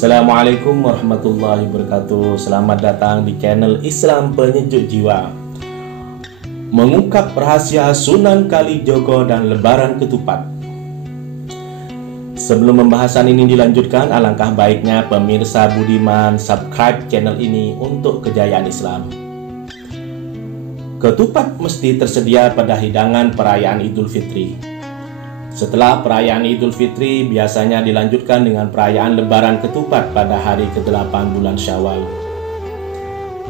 Assalamualaikum warahmatullahi wabarakatuh. Selamat datang di channel Islam Penyejuk Jiwa. Mengungkap rahasia Sunan Kalijogo dan Lebaran Ketupat. Sebelum pembahasan ini dilanjutkan, alangkah baiknya pemirsa budiman subscribe channel ini untuk kejayaan Islam. Ketupat mesti tersedia pada hidangan perayaan Idul Fitri. Setelah perayaan Idul Fitri, biasanya dilanjutkan dengan perayaan Lebaran Ketupat pada hari ke-8 bulan Syawal.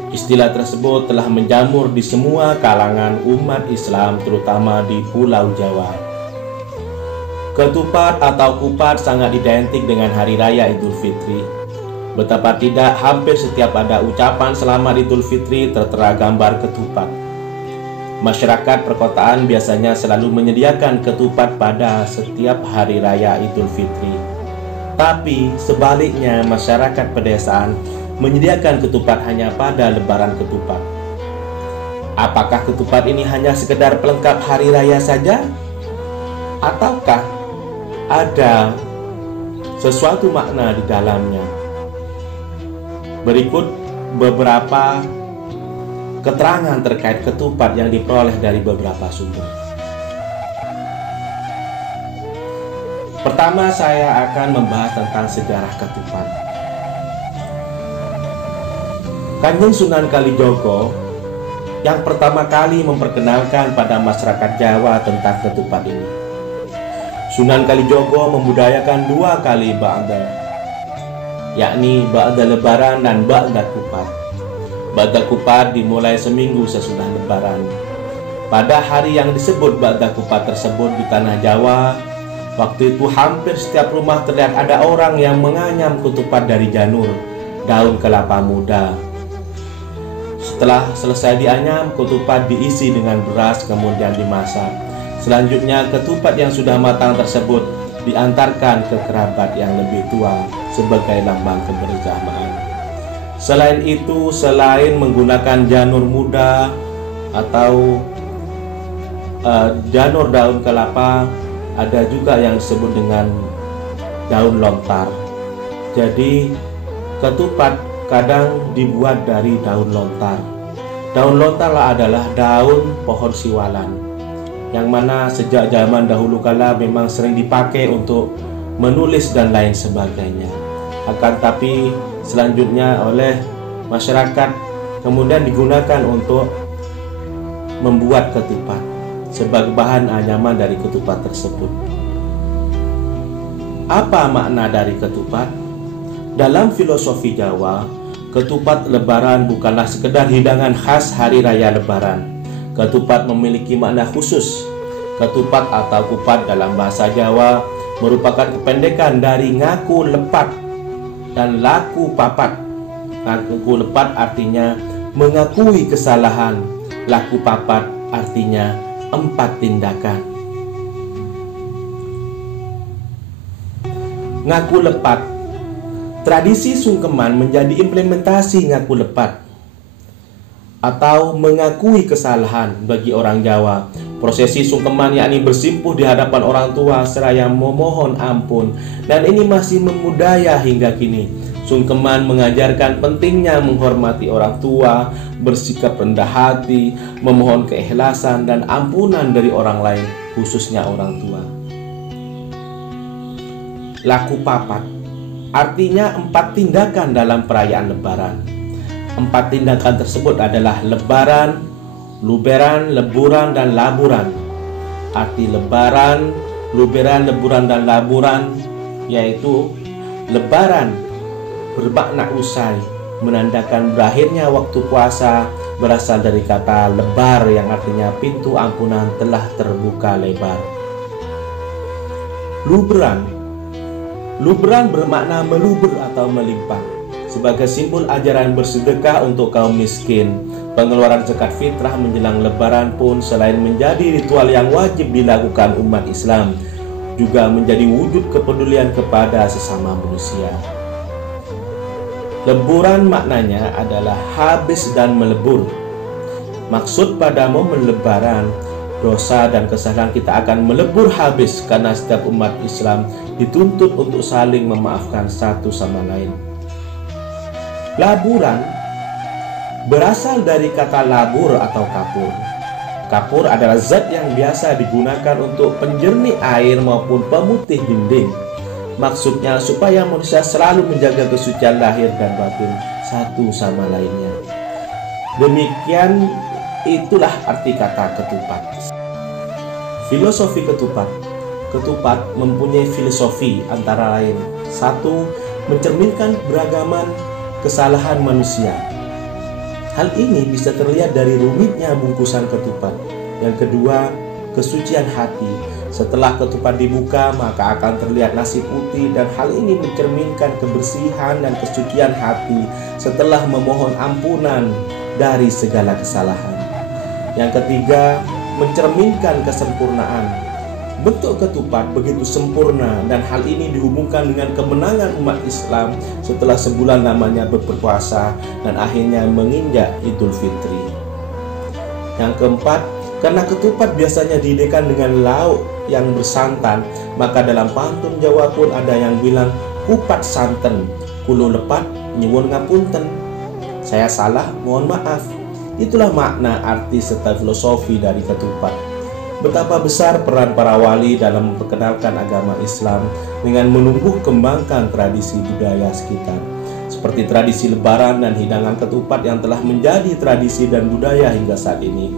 Istilah tersebut telah menjamur di semua kalangan umat Islam, terutama di Pulau Jawa. Ketupat atau kupat sangat identik dengan Hari Raya Idul Fitri. Betapa tidak, hampir setiap ada ucapan Selamat Idul Fitri tertera gambar ketupat. Masyarakat perkotaan biasanya selalu menyediakan ketupat pada setiap hari raya Idul Fitri. Tapi sebaliknya, masyarakat pedesaan menyediakan ketupat hanya pada Lebaran Ketupat. Apakah ketupat ini hanya sekedar pelengkap hari raya saja? Ataukah ada sesuatu makna di dalamnya? Berikut beberapa keterangan terkait ketupat yang diperoleh dari beberapa sumber. Pertama, saya akan membahas tentang sejarah ketupat. Kanjeng Sunan Kalijogo yang pertama kali memperkenalkan pada masyarakat Jawa tentang ketupat ini. Sunan Kalijogo membudayakan dua kali ba'da, yakni ba'da Lebaran dan ba'da Kupat. Ba'da Kupat dimulai seminggu sesudah Lebaran. Pada hari yang disebut Ba'da Kupat tersebut di tanah Jawa, waktu itu hampir setiap rumah terlihat ada orang yang menganyam ketupat dari janur, daun kelapa muda. Setelah selesai dianyam, ketupat diisi dengan beras kemudian dimasak. Selanjutnya ketupat yang sudah matang tersebut diantarkan ke kerabat yang lebih tua sebagai lambang kebersamaan. Selain itu, selain menggunakan janur muda atau janur daun kelapa, ada juga yang disebut dengan daun lontar. Jadi ketupat kadang dibuat dari daun lontar. Daun lontar adalah daun pohon siwalan, yang mana sejak zaman dahulu kala memang sering dipakai untuk menulis dan lain sebagainya. Akan tapi selanjutnya oleh masyarakat kemudian digunakan untuk membuat ketupat sebagai bahan anyaman dari ketupat tersebut. Apa makna dari ketupat? Dalam filosofi Jawa, ketupat Lebaran bukanlah sekedar hidangan khas hari raya Lebaran. Ketupat memiliki makna khusus. Ketupat atau kupat dalam bahasa Jawa merupakan kependekan dari ngaku lepat dan laku papat. Ngaku lepat artinya mengakui kesalahan, laku papat artinya 4 tindakan. Ngaku lepat. Tradisi sungkeman menjadi implementasi ngaku lepat atau mengakui kesalahan bagi orang Jawa. Prosesi sungkeman yakni bersimpuh di hadapan orang tua seraya memohon ampun, dan ini masih memudaya hingga kini. Sungkeman mengajarkan pentingnya menghormati orang tua, bersikap rendah hati, memohon keikhlasan dan ampunan dari orang lain, khususnya orang tua. Laku papat artinya 4 tindakan dalam perayaan Lebaran. 4 tindakan tersebut adalah Lebaran, Luberan, Leburan, dan Laburan. Arti Lebaran, Luberan, Leburan, dan Laburan yaitu Lebaran bermakna usai, menandakan berakhirnya waktu puasa, berasal dari kata lebar yang artinya pintu ampunan telah terbuka lebar. Luberan bermakna melubur atau melimpah, sebagai simbol ajaran bersedekah untuk kaum miskin. Pengeluaran zakat fitrah menjelang Lebaran pun selain menjadi ritual yang wajib dilakukan umat Islam, juga menjadi wujud kepedulian kepada sesama manusia. Leburan maknanya adalah habis dan melebur. Maksud pada momen Lebaran, dosa dan kesalahan kita akan melebur habis karena setiap umat Islam dituntut untuk saling memaafkan satu sama lain. Laburan berasal dari kata labur atau kapur. Kapur adalah zat yang biasa digunakan untuk penjernih air maupun pemutih dinding. Maksudnya supaya manusia selalu menjaga kesucian lahir dan batin satu sama lainnya. Demikian itulah arti kata ketupat. Filosofi ketupat. Ketupat mempunyai filosofi antara lain: satu, mencerminkan beragaman kesalahan manusia. Hal ini bisa terlihat dari rumitnya bungkusan ketupat. Yang kedua, kesucian hati. Setelah ketupat dibuka, maka akan terlihat nasi putih, dan hal ini mencerminkan kebersihan dan kesucian hati setelah memohon ampunan dari segala kesalahan. Yang ketiga, mencerminkan kesempurnaan. Bentuk ketupat begitu sempurna, dan hal ini dihubungkan dengan kemenangan umat Islam setelah sebulan lamanya berpuasa dan akhirnya menginjak Idul Fitri. Yang keempat, karena ketupat biasanya dihidangkan dengan lauk yang bersantan, maka dalam pantun Jawa pun ada yang bilang kupat santen, kulo lepat nyuwun ngapunten. Saya salah, mohon maaf. Itulah makna, arti serta filosofi dari ketupat. Betapa besar peran para wali dalam memperkenalkan agama Islam dengan menumbuh kembangkan tradisi budaya sekitar, seperti tradisi lebaran dan hidangan ketupat yang telah menjadi tradisi dan budaya hingga saat ini.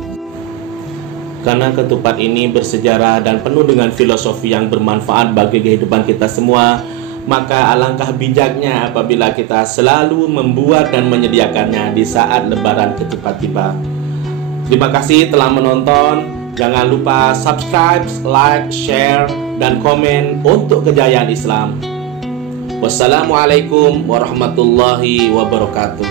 Karena ketupat ini bersejarah dan penuh dengan filosofi yang bermanfaat bagi kehidupan kita semua, maka alangkah bijaknya apabila kita selalu membuat dan menyediakannya di saat lebaran ketupat tiba. Terima kasih telah menonton. Jangan lupa subscribe, like, share, dan komen untuk kejayaan Islam. Wassalamualaikum warahmatullahi wabarakatuh.